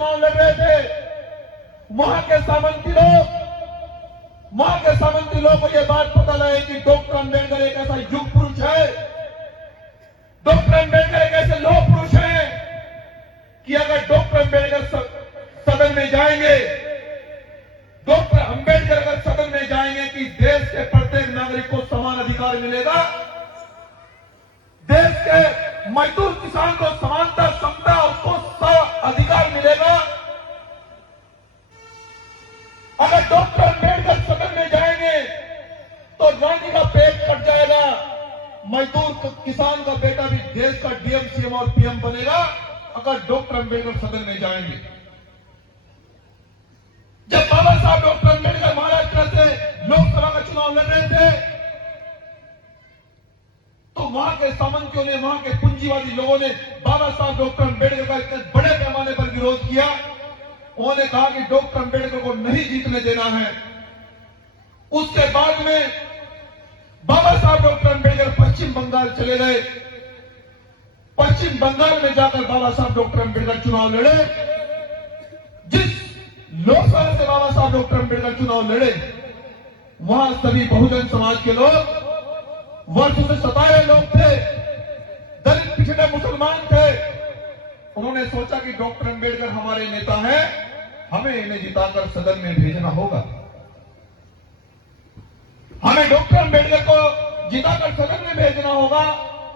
चुनाव लड़ रहे थे, वहां के सामंती लोगों को यह बात पता लगे कि डॉक्टर अंबेडकर एक ऐसा युग पुरुष है, डॉक्टर अंबेडकर एक ऐसे लौह पुरुष हैं कि अगर डॉक्टर अंबेडकर सदन में जाएंगे, डॉक्टर अंबेडकर अगर सदन में जाएंगे कि देश के प्रत्येक नागरिक को समान अधिकार मिलेगा, देश के मजदूर किसान को समानता समता उसको अधिकार मिलेगा। अगर डॉक्टर अंबेडकर सदन में जाएंगे तो गांधी का पेट कट जाएगा, मजदूर किसान का बेटा भी देश का डीएम सीएम और पीएम बनेगा अगर डॉक्टर अंबेडकर सदन में जाएंगे। जब बाबा साहब डॉक्टर अंबेडकर महाराष्ट्र से लोकसभा का चुनाव लड़ रहे थे तो वहां के सामंतियों ने, वहां के पूंजीवादी लोगों ने बाबा साहब डॉक्टर अंबेडकर का इतने बड़े पैमाने पर विरोध किया। उन्होंने कहा कि डॉक्टर अंबेडकर को नहीं जीतने देना है। उसके बाद में बाबा साहब डॉक्टर अंबेडकर पश्चिम बंगाल चले गए। पश्चिम बंगाल में जाकर बाबा साहब डॉक्टर अंबेडकर चुनाव लड़े। जिस लोकसभा से बाबा साहब डॉक्टर अंबेडकर चुनाव लड़े, वहां सभी बहुजन समाज के लोग, वर्षों से सताए लोग थे, दलित पिछड़े मुसलमान थे। उन्होंने सोचा कि डॉक्टर अंबेडकर हमारे नेता हैं, हमें इन्हें जिताकर सदन में भेजना होगा, हमें डॉक्टर अंबेडकर को जिताकर सदन में भेजना होगा,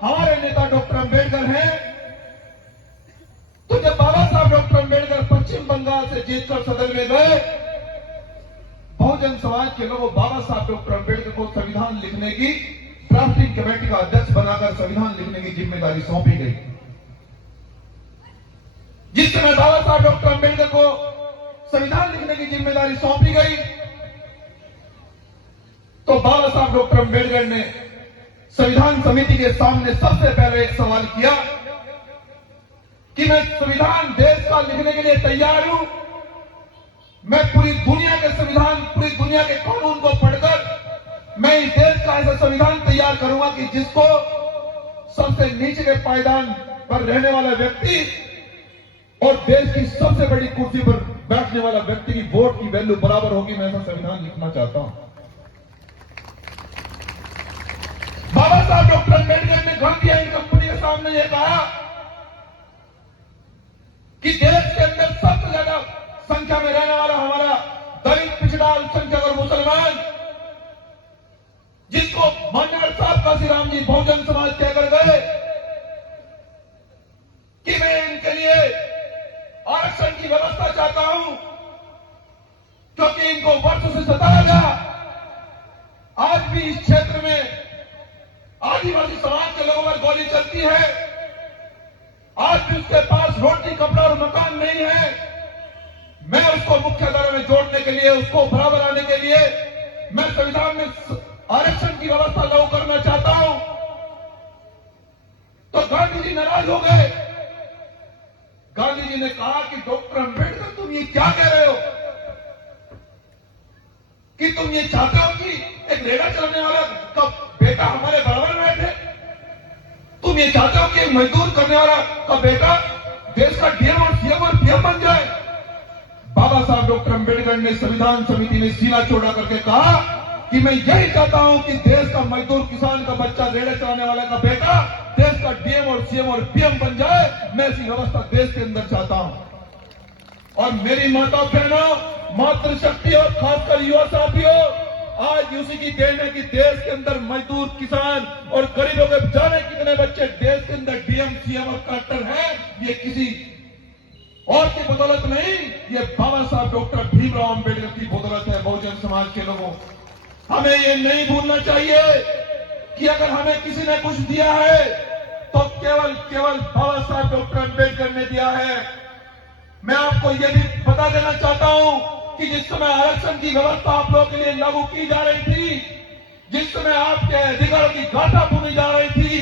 हमारे नेता डॉक्टर अंबेडकर हैं। तो जब बाबा साहब डॉक्टर अंबेडकर पश्चिम बंगाल से जीतकर सदन में गए, बहुजन समाज के लोगों बाबा साहब डॉक्टर अंबेडकर को संविधान लिखने की ड्राफ्टिंग कमेटी का अध्यक्ष बनाकर संविधान लिखने की जिम्मेदारी सौंपी गई। जिस समय बाबा साहब डॉक्टर अंबेडकर को संविधान लिखने की जिम्मेदारी सौंपी गई तो बाबा साहब डॉक्टर अंबेडकर ने संविधान समिति के सामने सबसे पहले एक सवाल किया कि मैं संविधान देश का लिखने के लिए तैयार हूं। मैं पूरी दुनिया के संविधान, पूरी दुनिया के कानून को पढ़कर मैं इस देश का ऐसा संविधान तैयार करूंगा कि जिसको सबसे नीचे के पायदान पर रहने वाला व्यक्ति और देश की सबसे बड़ी कुर्सी पर बैठने वाला व्यक्ति की वोट की वैल्यू बराबर होगी। मैं ऐसा संविधान लिखना चाहता हूं। बाबा साहब डॉक्टर अंबेडकर ने गांधी आइन कंपनी के सामने यह कहा कि देश के अंदर सबसे ज्यादा संख्या में रहने वाला हमारा दलित, पिछड़ा, अल्पसंख्यक और मुसलमान, जिसको मान्यवर साहब काशीराम जी बहुजन समाज कहकर गए कि मैं इनके लिए आरक्षण की व्यवस्था चाहता हूं क्योंकि इनको वर्षों से सताया गया। आज भी इस क्षेत्र में आदिवासी समाज के लोगों पर गोली चलती है। आज भी उसके पास रोटी, कपड़ा और मकान नहीं है। मैं उसको मुख्यधारा में जोड़ने के लिए, उसको बराबर आने के लिए मैं संविधान में आरक्षण की व्यवस्था लागू करना चाहता हूं। तो गांधी जी नाराज हो गए। गांधी जी ने कहा कि डॉक्टर अंबेडकर तुम ये क्या कह रहे हो कि तुम ये चाहते हो कि एक रेड़ा चलाने वाला का बेटा हमारे बराबर बैठे? तुम ये चाहते हो कि एक मजदूर करने वाला का बेटा देश का डीएम और सीएम और पीएम बन जाए? बाबा साहब डॉक्टर अंबेडकर ने संविधान समिति में सीना चौड़ा करके कहा कि मैं यही चाहता हूं कि देश का मजदूर किसान का बच्चा, रेड़े चलाने वाला का बेटा देश का डीएम और सीएम और पीएम बन जाए। मैं ऐसी व्यवस्था देश के अंदर चाहता हूं। और मेरी माताओं बहनों, मातृशक्ति और खासकर युवा साथियों, आज उसी की देन है कि देश के अंदर मजदूर, किसान और गरीबों के जाने कितने बच्चे देश के अंदर डीएम, सीएम और कलेक्टर हैं। ये किसी और की बदौलत नहीं, ये बाबा साहब डॉक्टर भीमराव अंबेडकर की बदौलत है। बहुजन समाज के लोगों, हमें ये नहीं भूलना चाहिए कि अगर हमें किसी ने कुछ दिया है तो केवल बाबा साहब डॉक्टर अंबेडकर ने दिया है। मैं आपको यह भी बता देना चाहता हूं कि जिस समय आरक्षण की व्यवस्था आप लोगों के लिए लागू की जा रही थी, जिस समय आपके अधिकारों की गाथा बुनी जा रही थी,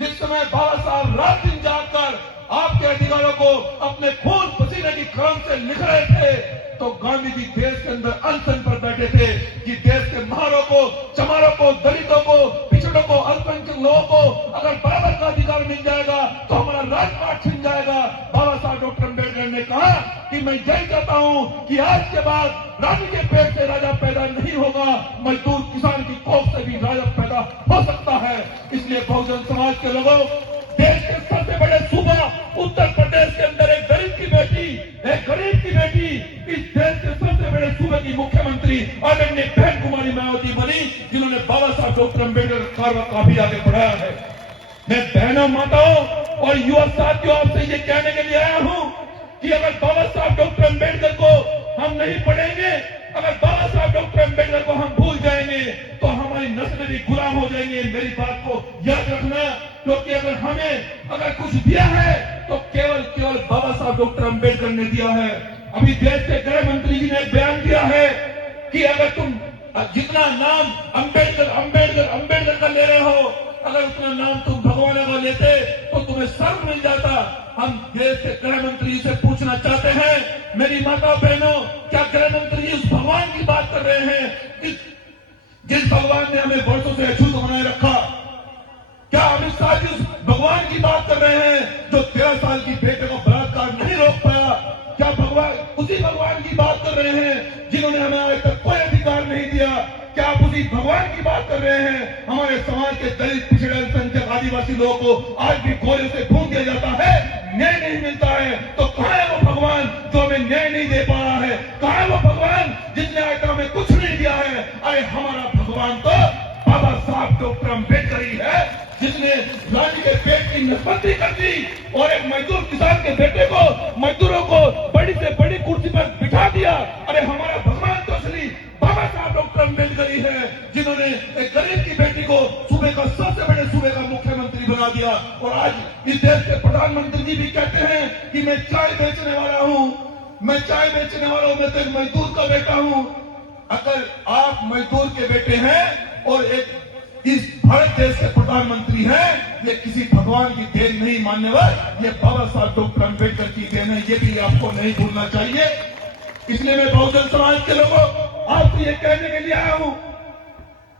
जिस समय बाबा साहब रात दिन जाकर आपके अधिकारों को अपने खून पसीने की कलम से लिख रहे थे, तो गांधी जी देश के अंदर अनशन पर बैठे थे कि देश के महारों को, चमारों को, दलितों को, पिछड़ों को, अल्पसंख्यक लोगों को अगर बराबर का अधिकार मिल जाएगा तो हमारा राजपाट छिन जाएगा। बाबा साहब डॉक्टर अंबेडकर अम्बेडकर ने कहा कि मैं यही चाहता हूं कि आज के बाद रानी के पेट से राजा पैदा नहीं होगा, मजदूर किसान की कोख से भी राजा पैदा हो सकता है। इसलिए बहुजन समाज के लोगों, देश के सबसे बड़े सूबा उत्तर प्रदेश के अंदर एक गरीब की बेटी इस देश के सबसे बड़े सूबे की मुख्यमंत्री आदरणीय बहन कुमारी मायावती बनी, जिन्होंने बाबा साहब डॉक्टर अम्बेडकर का कार्य काफी आगे बढ़ाया है। मैं बहनों, माताओं और युवा साथियों आपसे ये कहने के लिए आया हूं कि अगर बाबा साहब डॉक्टर अम्बेडकर को हम नहीं पढ़ेंगे, अगर बाबा साहब डॉक्टर अम्बेडकर को हम भूल जाएंगे तो हमारी नस्लें भी गुलाम हो जाएंगी। मेरी बात को याद रखना, क्योंकि अगर कुछ दिया है तो केवल बाबा साहब डॉक्टर अम्बेडकर ने दिया है। अभी देश के गृह मंत्री जी ने एक बयान दिया है कि अगर तुम जितना नाम अम्बेडकर का ले रहे हो, अगर उतना नाम तुम भगवान का लेते तो तुम्हें स्वर्ग मिल जाता। हम देश के गृह मंत्री जी से पूछना चाहते हैं, मेरी माता बहनों, क्या गृह मंत्री जी उस भगवान की बात कर रहे हैं जिस भगवान ने हमें वर्षों से अछूत बनाए रखा? क्या अमित शाह जी उस भगवान की बात कर रहे हैं जो 13 साल की बेटे को बलात्कार नहीं रोक पाया? क्या उसी भगवान की बात कर रहे हैं जिन्होंने हमें आज तक कोई अधिकार नहीं दिया? क्या आप उसी भगवान की बात कर रहे हैं? हमारे समाज के दलित, पिछड़े, अल्पसंख्यक, आदिवासी लोगों को आज भी गोले से खून दिया जाता है, न्याय नहीं मिलता है। तो कहां है वो भगवान जो हमें न्याय नहीं दे पा रहा है? कहां है वो भगवान जिसने आज तक हमें कुछ नहीं दिया है? अरे हमारा भगवान तो बाबा साहब डॉक्टर अम्बेडकर ही है, जिसने रानी के पेट की नसबंदी कर दी और एक मजदूर किसान के बेटे को, मजदूरों को बड़ी से बड़ी कुर्सी पर बिठा दिया। अरे हमारा भगवान तो असली बाबा साहब डॉक्टर अम्बेडकर ही है, जिन्होंने एक गरीब की बेटी को सूबे का सबसे बड़े सूबे का मुख्यमंत्री बना दिया। और आज इस देश के प्रधानमंत्री जी भी कहते हैं कि मैं चाय बेचने वाला हूं, मैं तो एक मजदूर का बेटा हूं। अगर आप मजदूर के बेटे हैं और एक इस भारत देश के प्रधानमंत्री हैं, ये किसी भगवान की देन नहीं मानने वाले, ये बाबा साहब डॉक्टर अम्बेडकर की देन है। ये भी आपको नहीं भूलना चाहिए। इसलिए मैं बहुजन समाज के लोगों आपको ये कहने के लिए आया हूं,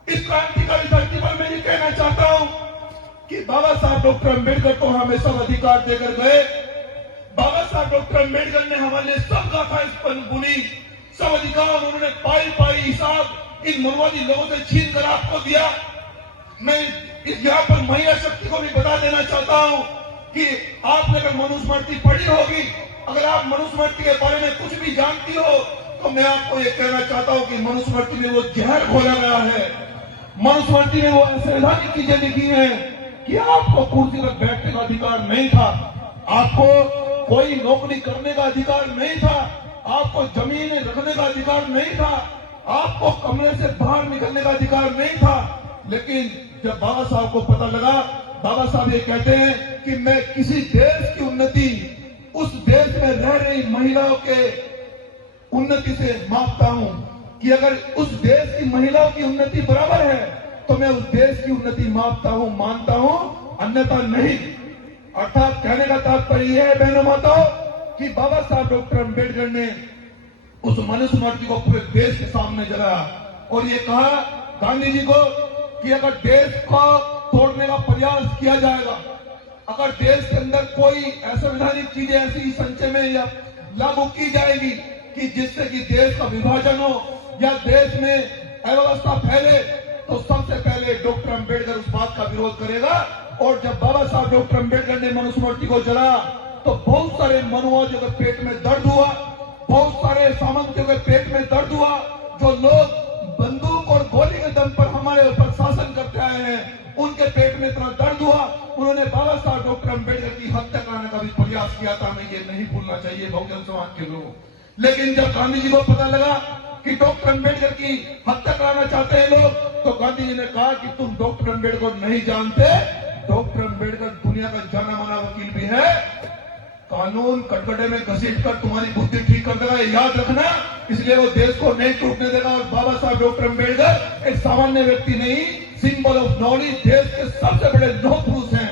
इस क्रांतिकारी धरती पर मैं ये कहना चाहता हूं कि बाबा साहब डॉक्टर अम्बेडकर तो हमें सब अधिकार देकर गए। बाबा साहब डॉक्टर अम्बेडकर ने हमारे लिए सब गाथाएं बुनी, सब अधिकार उन्होंने पाई हिसाब इन मनुवादी लोगों से छीन कर आपको दिया। मैं इस यहाँ पर महिला शक्ति को भी बता देना चाहता हूं कि आपने अगर मनुस्मृति पढ़ी होगी, अगर आप मनुस्मृति के बारे में कुछ भी जानती हो, तो मैं आपको ये कहना चाहता हूं कि मनुस्मृति में वो जहर खोला गया है। मनुस्मृति में वो असंवैधानिक चीजें लिखी हैं कि आपको कुर्सी पर बैठने का अधिकार नहीं था, आपको कोई नौकरी करने का अधिकार नहीं था, आपको जमीन रखने का अधिकार नहीं था, आपको कमरे से बाहर निकलने का अधिकार नहीं था। लेकिन जब बाबा साहब को पता लगा, बाबा साहब ये कहते हैं कि मैं किसी देश की उन्नति उस देश में रह रही महिलाओं के उन्नति से मापता हूं कि अगर उस देश की महिलाओं की उन्नति बराबर है तो मैं उस देश की उन्नति मापता हूं, मानता हूं, अन्यथा नहीं। अर्थात कहने का तात्पर्य यह है बहनों, माताओं, कि बाबा साहब डॉक्टर अम्बेडकर ने उस मनुस्मृति को पूरे देश के सामने जलाया और ये कहा गांधी जी को कि अगर देश को तोड़ने का प्रयास किया जाएगा, अगर देश के अंदर कोई असंवैधानिक चीजें ऐसी संचय में या लागू की जाएगी कि जिससे कि देश का विभाजन हो या देश में अव्यवस्था फैले, तो सबसे पहले डॉक्टर अम्बेडकर उस बात का विरोध करेगा। और जब बाबा साहब डॉक्टर अम्बेडकर ने मनुस्मृति को जलाया तो बहुत सारे मनुवादियों के पेट में दर्द हुआ, बहुत सारे सामंतियों के पेट में दर्द हुआ, जो लोग बंदूक और गोली के दम पर हमारे ऊपर शासन करते आए हैं, उनके पेट में इतना दर्द हुआ, उन्होंने बाबा साहब डॉक्टर अम्बेडकर की हत्या कराने का भी प्रयास किया था। हमें ये नहीं भूलना चाहिए बहुजन समाज के लोगों। लेकिन जब गांधी जी को पता लगा कि डॉक्टर अम्बेडकर की हत्या कराना चाहते हैं लोग, तो गांधी जी ने कहा कि तुम डॉक्टर अम्बेडकर नहीं जानते, डॉक्टर अम्बेडकर दुनिया का जाना माना वकील भी है, कानून कटघरे में घसीट कर तुम्हारी बुद्धि ठीक कर देगा, याद रखना। इसलिए वो देश को नहीं टूटने देगा। और बाबा साहब डॉक्टर अम्बेडकर एक सामान्य व्यक्ति नहीं, सिंबल ऑफ नॉलेज, देश के सबसे बड़े लौह पुरुष हैं।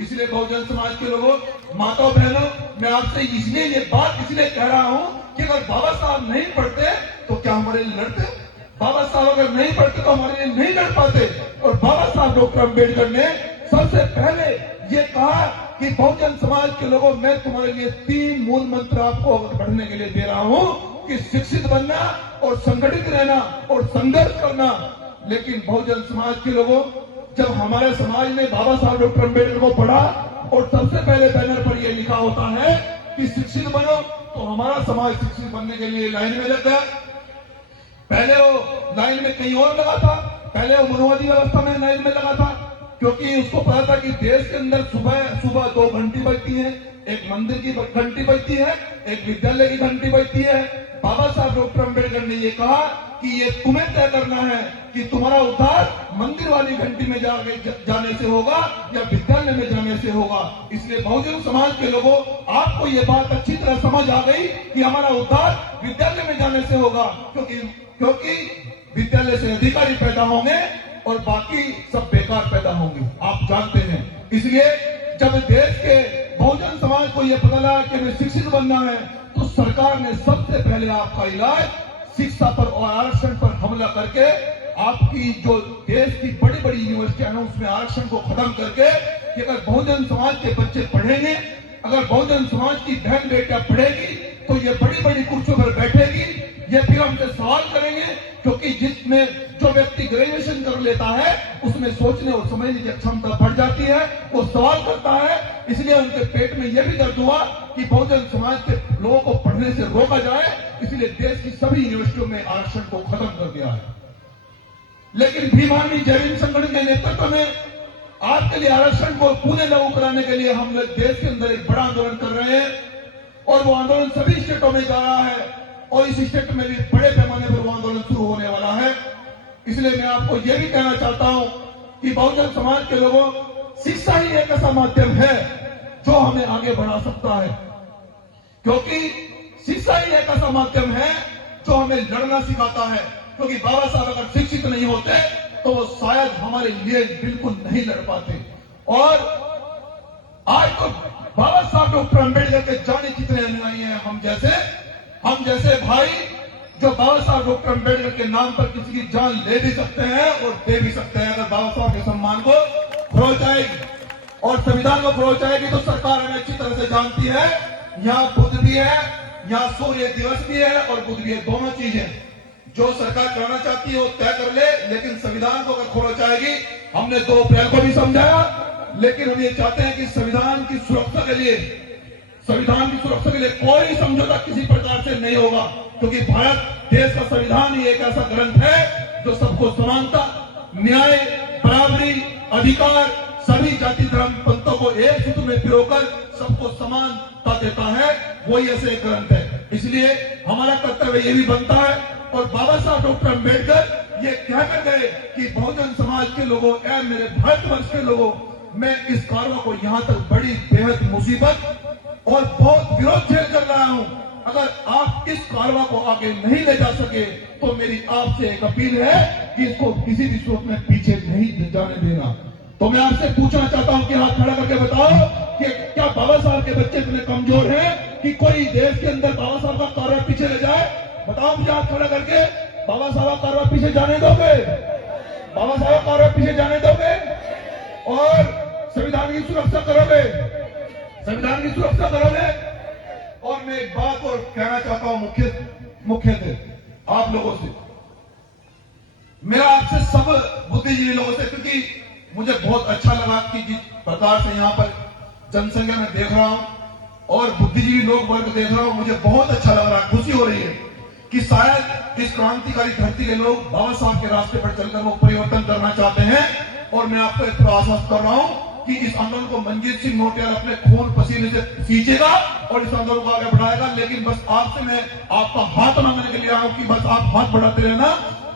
इसलिए बहुजन समाज के लोगों, माताओं बहनों, मैं आपसे इसलिए ये बात इसलिए कह रहा हूं कि अगर बाबा साहब नहीं पढ़ते तो क्या हमारे लिए लड़ते? बाबा साहब अगर नहीं पढ़ते तो हमारे लिए नहीं लड़ पाते। और बाबा साहब डॉक्टर अम्बेडकर ने सबसे पहले ये कहा कि बहुजन समाज के लोगों, मैं तुम्हारे लिए 3 मूल मंत्र आपको पढ़ने के लिए दे रहा हूं कि शिक्षित बनना और संगठित रहना और संघर्ष करना। लेकिन बहुजन समाज के लोगों, जब हमारे समाज ने बाबा साहब डॉक्टर अम्बेडकर को पढ़ा और सबसे पहले बैनर पर यह लिखा होता है कि शिक्षित बनो, तो हमारा समाज शिक्षित बनने के लिए लाइन में लग गया। पहले वो लाइन में कहीं और लगा था, पहले वो मनुवादी व्यवस्था में लाइन में लगा था, क्योंकि उसको पता था कि देश के अंदर सुबह सुबह 2 घंटी बजती है, एक मंदिर की घंटी बजती है, एक विद्यालय की घंटी बजती है। बाबा साहब डॉक्टर अम्बेडकर ने ये कहा कि ये तुम्हें तय करना है कि तुम्हारा उद्धार मंदिर वाली घंटी में जाने से होगा या विद्यालय में जाने से होगा। इसलिए बहुजन समाज के लोगों, आपको ये बात अच्छी तरह समझ आ गई कि हमारा उद्धार विद्यालय में जाने से होगा, क्योंकि विद्यालय से अधिकारी पैदा होंगे और बाकी सब बेकार पैदा होंगे, आप जानते हैं। इसलिए जब देश के बहुजन समाज को यह पता लगा कि हमें शिक्षित बनना है, तो सरकार ने सबसे पहले आपका इलाज शिक्षा पर और आरक्षण पर हमला करके आपकी जो देश की बड़ी बड़ी यूनिवर्सिटियां हैं उसमें आरक्षण को खत्म करके कि अगर बहुजन समाज के बच्चे पढ़ेंगे, अगर बहुजन समाज की बहन बेटियां पढ़ेगी तो ये बड़ी बड़ी कुर्सियों पर बैठेगी, ये फिर हमसे सवाल करेंगे, क्योंकि जिसमें जो व्यक्ति ग्रेजुएशन कर लेता है उसमें सोचने और समझने की क्षमता बढ़ जाती है, वो सवाल करता है। इसलिए उनके पेट में यह भी दर्द हुआ कि बहुजन समाज के लोगों को पढ़ने से रोका जाए, इसलिए देश की सभी यूनिवर्सिटियों में आरक्षण को खत्म कर दिया है। लेकिन भीम आर्मी जय भीम संगठन के नेतृत्व में आपके लिए आरक्षण को पुनः लागू कराने के लिए हम लोग देश के अंदर एक बड़ा आंदोलन कर रहे हैं, और वो आंदोलन सभी स्टेटों में जा रहा है, और इस स्टेट में भी बड़े पैमाने पर वो आंदोलन शुरू होने वाला है। इसलिए मैं आपको यह भी कहना चाहता हूं कि बहुजन समाज के लोगों, शिक्षा ही एक ऐसा माध्यम है जो हमें आगे बढ़ा सकता है, क्योंकि शिक्षा ही एक ऐसा माध्यम है जो हमें लड़ना सिखाता है। क्योंकि बाबा साहब अगर शिक्षित नहीं होते तो वो शायद हमारे लिए बिल्कुल नहीं लड़ पाते। और आज तो बाबा साहब डॉक्टर अम्बेडकर के जाने कितने अनुयायी हैं हम जैसे भाई, जो बाबा साहब डॉक्टर अम्बेडकर के नाम पर किसी की जान ले भी सकते हैं और दे भी सकते हैं, अगर बाबा साहब के सम्मान को खरोच जाएगी और संविधान को खरोच जाएगी। तो सरकार हमें अच्छी तरह से जानती है, यहाँ बुद्ध भी है, यहाँ सूर्य दिवस भी है और बुद्ध भी है, दोनों चीजें जो सरकार करना चाहती है वो तय कर ले, लेकिन संविधान को अगर खरोच जाएगी। हमने 2 अप्रैल को भी समझाया, लेकिन हम ये चाहते हैं कि संविधान की सुरक्षा के लिए कोई समझौता किसी प्रकार से नहीं होगा, क्योंकि भारत देश का संविधान ही एक ऐसा ग्रंथ है जो सबको समानता, न्याय, बराबरी, अधिकार, सभी जाति धर्म पंथों को एक सूत्र में पिरोकर सबको समानता देता है, वही ऐसे ग्रंथ है। इसलिए हमारा कर्तव्य ये भी बनता है, और बाबा साहब डॉक्टर अम्बेडकर ये कहकर गए कि बहुजन समाज के लोगों, ऐ मेरे भारतवर्ष के लोगों, मैं इस कारवा को यहाँ तक बड़ी बेहद मुसीबत और बहुत विरोध झेल कर रहा हूँ। अगर आप इस कारवा को आगे नहीं ले जा सके तो मेरी आपसे एक अपील है कि इसको किसी भी सूरत में पीछे नहीं जाने देना। तो मैं आपसे पूछना चाहता हूँ कि हाथ खड़ा करके बताओ कि क्या बाबा साहब के बच्चे इतने कमजोर हैं कि कोई देश के अंदर बाबा साहब का कारवा पीछे ले जाए? बताओ मुझे हाथ खड़ा करके, बाबा साहब का कारवा पीछे जाने दोगे? बाबा साहब का कारवा पीछे जाने दोगे? और संविधान की सुरक्षा करोगे? संविधान की सुरक्षा करोगे? और मैं एक बात और कहना चाहता हूं मुख्य से आप लोगों से, मेरा आपसे सब बुद्धिजीवी लोगों से, क्योंकि मुझे बहुत अच्छा लगा कि जिस प्रकार से यहाँ पर जनसंख्या में देख रहा हूं और बुद्धिजीवी लोग वर्ग देख रहा हूं, मुझे बहुत अच्छा लग रहा है, खुशी हो रही है कि शायद इस क्रांतिकारी धरती के लोग बाबा साहब के रास्ते पर चलकर वो परिवर्तन करना चाहते हैं। और मैं आपको एक आश्वस्त कर रहा हूं कि इस आंदोलन को मंजीत सिंह नोटियाल अपने खून पसीने से सींचेगा और इस आंदोलन को आगे बढ़ाएगा। लेकिन बस आपसे मैं आपका हाथ मांगने के लिए आया हूं कि बस आप हाथ बढ़ाते रहना।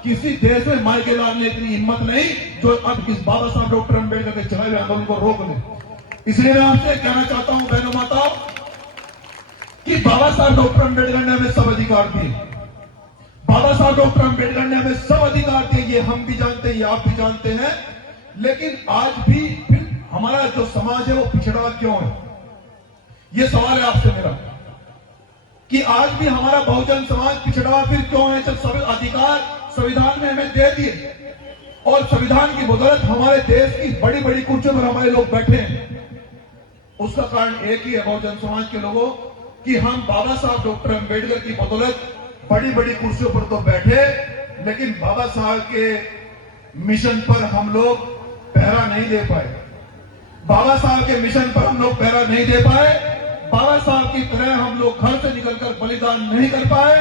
किसी देश में माइके लाल ने इतनी हिम्मत नहीं जो अब इस बाबा साहब डॉक्टर अम्बेडकर के चलाए हुए आंदोलन को रोक ले। इसलिए मैं आपसे कहना चाहता हूं बहनों माताओं कि बाबा साहब डॉक्टर अम्बेडकर ने हमें सब अधिकार दिए। बाबा साहब डॉक्टर अम्बेडकर ने हमें सब अधिकार दिए, ये हम भी जानते हैं, ये आप भी जानते हैं। लेकिन आज भी फिर हमारा जो समाज है वो पिछड़ा क्यों है? ये सवाल है आपसे मेरा कि आज भी हमारा बहुजन समाज पिछड़ा फिर क्यों है, जब सब अधिकार संविधान में हमें दे दिए और संविधान की बदौलत हमारे देश की बड़ी बड़ी कुर्सियों पर हमारे लोग बैठे हैं। उसका कारण एक ही है बहुजन समाज के लोगों कि हम बाबा साहब डॉक्टर अंबेडकर की बदौलत बड़ी बड़ी कुर्सियों पर तो बैठे, लेकिन बाबा साहब के मिशन पर हम लोग पहरा नहीं दे पाए। बाबा साहब के मिशन पर हम लोग पहरा नहीं दे पाए। बाबा साहब की तरह हम लोग घर से निकलकर बलिदान नहीं कर पाए।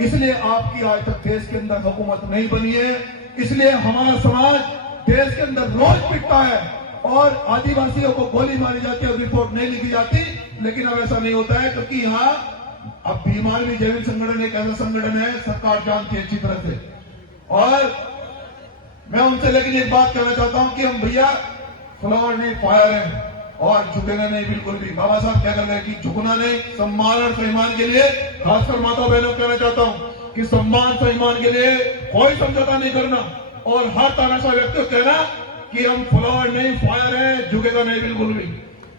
इसलिए आपकी आज तक देश के अंदर हुकूमत नहीं बनी है। इसलिए हमारा समाज देश के अंदर रोज पिटता है और आदिवासियों को गोली मारी जाती है और रिपोर्ट नहीं लिखी जाती। लेकिन अब ऐसा नहीं होता है, क्योंकि यहाँ अब भीमान भी जैन संगठन एक ऐसा संगठन है, सरकार जानती है अच्छी तरह से। और मैं उनसे लेकिन एक बात कहना चाहता हूं कि हम भैया फ्लावर नहीं फायर है और झुकेगा नहीं बिल्कुल भी। बाबा साहब क्या कर रहे हैं कि झुकना नहीं, सम्मान और सम्मान के लिए खासकर माता बहनों को कहना चाहता हूं कि सम्मान सम्मान के लिए कोई समझौता नहीं करना और हर तानाशाह व्यक्ति को कहना कि हम फ्लावर नहीं फायर है, झुकेगा नहीं बिल्कुल भी।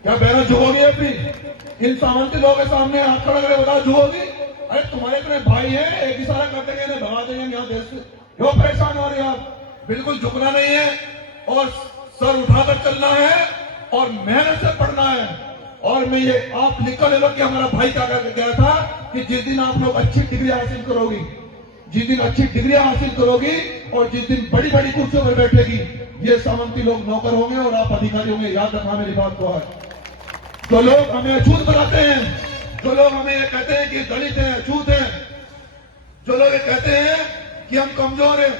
क्या बहनों झुकोगी? अभी इन सामंती लोगों के सामने हाथ खड़ा करके बताओ झुकोगी? अरे तुम्हारे इतने भाई हैं, एक इशारा कर देंगे इन्हें भगा देंगे यहाँ देश से। क्यों परेशान हो रही है आप? बिल्कुल झुकना नहीं है और सर उठाकर चलना है और मेहनत से पढ़ना है। और मैं ये आप लिख कर ले लो कि हमारा भाई क्या करके गया था कि जिस दिन आप लोग अच्छी डिग्री हासिल करोगी, जिस दिन अच्छी डिग्री हासिल करोगी और जिस दिन बड़ी बड़ी कुर्सियों पर बैठेगी, ये सामंती लोग नौकर होंगे और आप अधिकारी होंगे। याद रखना मेरी बात को। आज जो लोग हमें अछूत बनाते हैं, जो लोग हमें ये कहते हैं कि दलित हैं, अछूत हैं, जो लोग ये कहते हैं कि हम कमजोर हैं,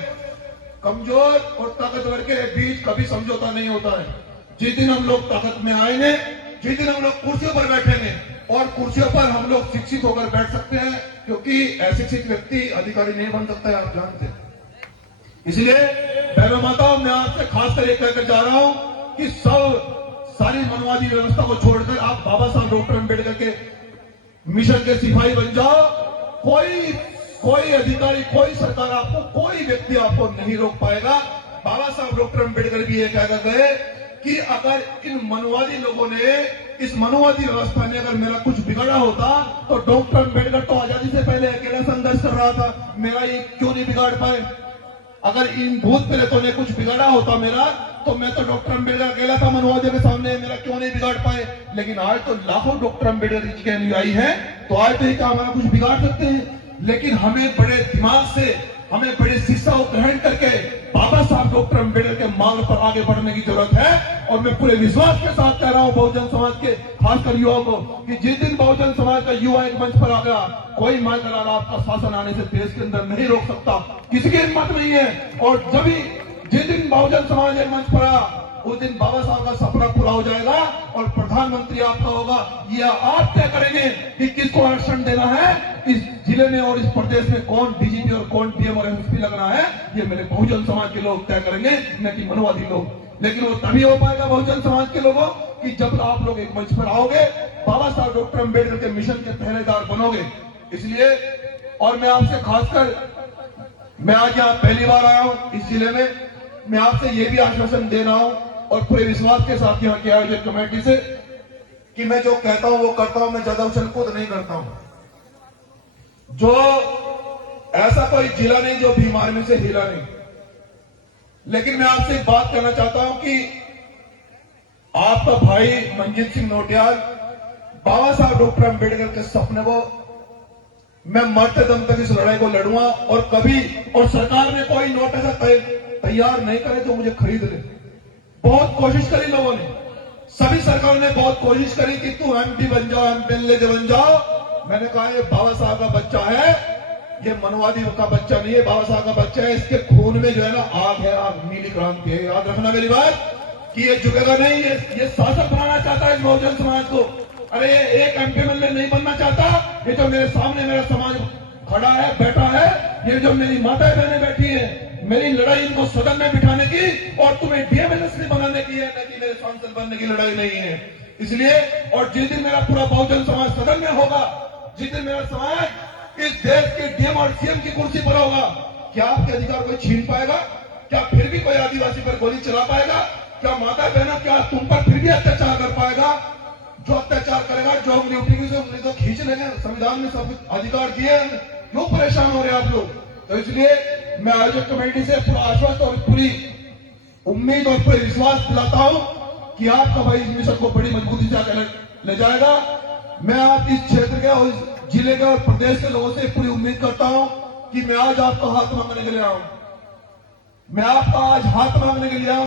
कमजोर और ताकतवर के बीच कभी समझौता नहीं होता है। जिस दिन हम लोग ताकत में आएंगे, जिस दिन हम लोग कुर्सियों पर बैठेंगे और कुर्सियों पर हम लोग शिक्षित होकर बैठ सकते हैं, क्योंकि अशिक्षित व्यक्ति अधिकारी नहीं बन सकता है, आप जानते हैं। इसलिए बहनों माताओं, मैं आपसे खासकर एक कहकर जा रहा हूं कि सारी मनवादी व्यवस्था को छोड़कर आप बाबा साहब डॉक्टर अंबेडकर के मिशन के सिपाही बन जाओ। कोई अधिकारी, कोई सरकार आपको, कोई व्यक्ति आपको नहीं रोक पाएगा। बाबा साहब डॉक्टर अंबेडकर भी ये कह गए कि अगर इन मनवादी लोगों ने, इस मनवादी व्यवस्था ने अगर मेरा कुछ बिगड़ा होता तो डॉक्टर अंबेडकर तो आजादी से पहले अकेला संघर्ष कर रहा था, मेरा ये क्यों नहीं बिगाड़ पाए? अगर इन भूत प्रेतों ने कुछ बिगाड़ा होता मेरा, तो मैं तो डॉक्टर अंबेडकर अकेला था मनवादियों के सामने, मेरा क्यों नहीं बिगाड़ पाए? लेकिन आज तो लाखों डॉक्टर अंबेडकर की अनुयायी है, तो आज तो क्या हमारा कुछ बिगाड़ सकते हैं? लेकिन हमें बड़े दिमाग से, हमें बड़े शिक्षा को ग्रहण करके बाबा साहब डॉक्टर अंबेडकर के मार्ग पर आगे बढ़ने की जरूरत है। और मैं पूरे विश्वास के साथ कह रहा हूं बहुजन समाज के खासकर युवाओं को कि जिस दिन बहुजन समाज का युवा एक मंच पर आ गया, कोई माइकल आपका शासन आने से देश के अंदर नहीं रोक सकता, किसी की हिम्मत नहीं है। और जब जिस दिन बहुजन समाज एक मंच पर आया, उस दिन बाबा साहब का सपना पूरा हो जाएगा और प्रधानमंत्री आपका होगा। ये आप तय करेंगे कि किसको आरक्षण देना है इस जिले में और इस प्रदेश में, कौन डीजीपी और कौन डीएम और एसपी लगना है, ये मेरे बहुजन समाज के लोग तय करेंगे, न कि मनवादी लोग। लेकिन वो तभी हो पाएगा बहुजन समाज के लोगों कि जब आप लोग एक मंच पर आओगे, बाबा साहब डॉक्टर अंबेडकर के मिशन के पहरेदार बनोगे। इसलिए और मैं आपसे खासकर, मैं आज यहाँ पहली बार आया हूँ इस जिले में, मैं आपसे ये भी आश्वासन दे रहा हूं और पूरे विश्वास के साथ यहाँ की आयोजक कमेटी से कि मैं जो कहता हूं वो करता हूं, मैं ज्यादा उछल कूद नहीं करता हूं। जो ऐसा कोई जिला नहीं जो भीम आर्मी से हिला नहीं। लेकिन मैं आपसे एक बात कहना चाहता हूं कि आपका भाई मंजीत सिंह नौटियाल बाबा साहब डॉक्टर अंबेडकर के सपने को, मैं मरते दम तक इस लड़ाई को लड़ूंगा और कभी, और सरकार में कोई नोट ऐसा तैयार नहीं करे तो मुझे खरीद ले। बहुत कोशिश करी लोगों ने, सभी सरकारों ने बहुत कोशिश करी कि तू एमपी बन जाओ, एमपीएलए बन जाओ। मैंने कहा ये बाबा साहब का बच्चा है, ये मनवादी का बच्चा नहीं है, बाबा साहब का बच्चा है। इसके खून में जो है ना आग है, आग, नीली क्रांति है। याद रखना मेरी बात कि ये झुकेगा नहीं। ये शासक बनाना चाहता है इस बहुजन समाज को। अरे ये एक एमपीएलए नहीं बनना चाहता। ये जो मेरे सामने मेरा समाज खड़ा है, बैठा है, ये जो मेरी माताएं बहनें बैठी है, मेरी लड़ाई इनको सदन में बिठाने की और तुम्हें डीएमएलएसपी बनाने की है, न कि मेरे सांसद बनने की लड़ाई नहीं है। इसलिए और जिस दिन मेरा पूरा बहुजन समाज सदन में होगा, जिस दिन मेरा समाज इस देश के डीएम और सीएम की कुर्सी पर होगा, क्या आपके अधिकार कोई छीन पाएगा? क्या फिर भी कोई आदिवासी पर गोली चला पाएगा? क्या माता बहनों, क्या तुम पर फिर भी अत्याचार कर पाएगा? जो अत्याचार करेगा, जो उंगली उठेगी उंगली तो खींच लेंगे। संविधान में सब अधिकार दिए, क्यों परेशान हो रहे हैं आप लोग? तो इसलिए मैं आयोजक कमेटी से पूरा आश्वस्त और पूरी उम्मीद और पूरे विश्वास दिलाता हूं कि आपका भाई इस मिशन को बड़ी मजबूती से आगे ले जाएगा। मैं आप इस क्षेत्र के और इस जिले के और प्रदेश के लोगों से पूरी उम्मीद करता हूं कि मैं आज आपका हाथ मांगने के लिए आऊं, मैं आपका आज हाथ मांगने के लिए आऊं।